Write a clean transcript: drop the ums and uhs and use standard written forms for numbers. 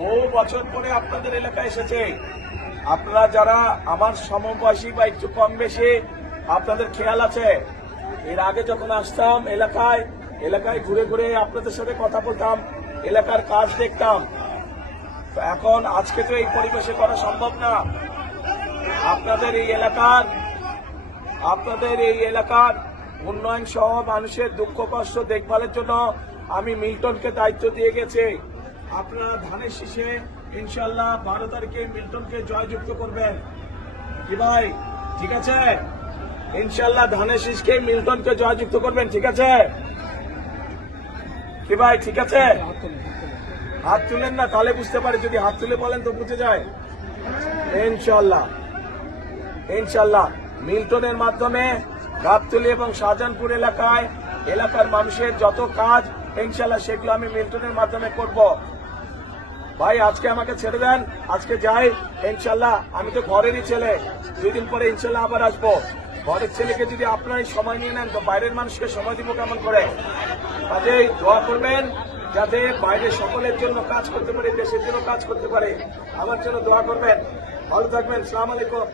বহু বছর পরে আপনাদের এলাকায় এসেছে। আপনারা যারা আমার সমবয়সী বা একটু কম বেশি, আপনাদের খেয়াল আছে এর আগে যখন আসতাম এলাকায় ঘুরে ঘুরে আপনাদের সাথে কথা বলতাম, এলাকার কাজ দেখতাম। তো এখন আজকে তো এই পরিবেশে করা সম্ভব না। আপনাদের এই এলাকার উন্নয়ন সহ মানুষের দুঃখ কষ্ট দেখভালের জন্য আমি মিল্টনকে দায়িত্ব দিয়ে গেছি। আপনারা ধানের শীষে ইনশাল্লাহ 12 তারিখে মিল্টনকে জয়যুক্ত করবেন। কি ভাই ঠিক আছে? ইনশাল্লাহ ধানের শীষকে মিল্টনকে জয়যুক্ত করবেন, ঠিক আছে? কি ভাই ঠিক আছে? হাত তুলেন না, তাহলে বুঝতে পারি। যদি হাত তুলে বলেন তো বুঝে যায়। ইনশাল্লাহ মিল্টনের মাধ্যমে গাবতলী এবং শাহজাহানপুর এলাকার মানুষের যত কাজ ইনশাল্লাহ সেগুলো আমি মিল্টনের মাধ্যমে করব। ভাই আজকে আমাকে ছেড়ে দেন, আজকে যাই ইনশাল্লাহ। আমি তো ঘরেরই ছেলে, 2 দিন পরে ইনশাল্লাহ আবার আসবো। ঘরের ছেলেকে যদি আপনারাই সময় নিয়ে নেন তো বাইরের মানুষকে সময় দিব কেমন করে? কাজেই দোয়া করবেন যাতে বাইরে সকলের জন্য কাজ করতে পারে, দেশের জন্য কাজ করতে পারে। আমার জন্য দোয়া করবেন। ভালো থাকবেন। আসসালামু আলাইকুম।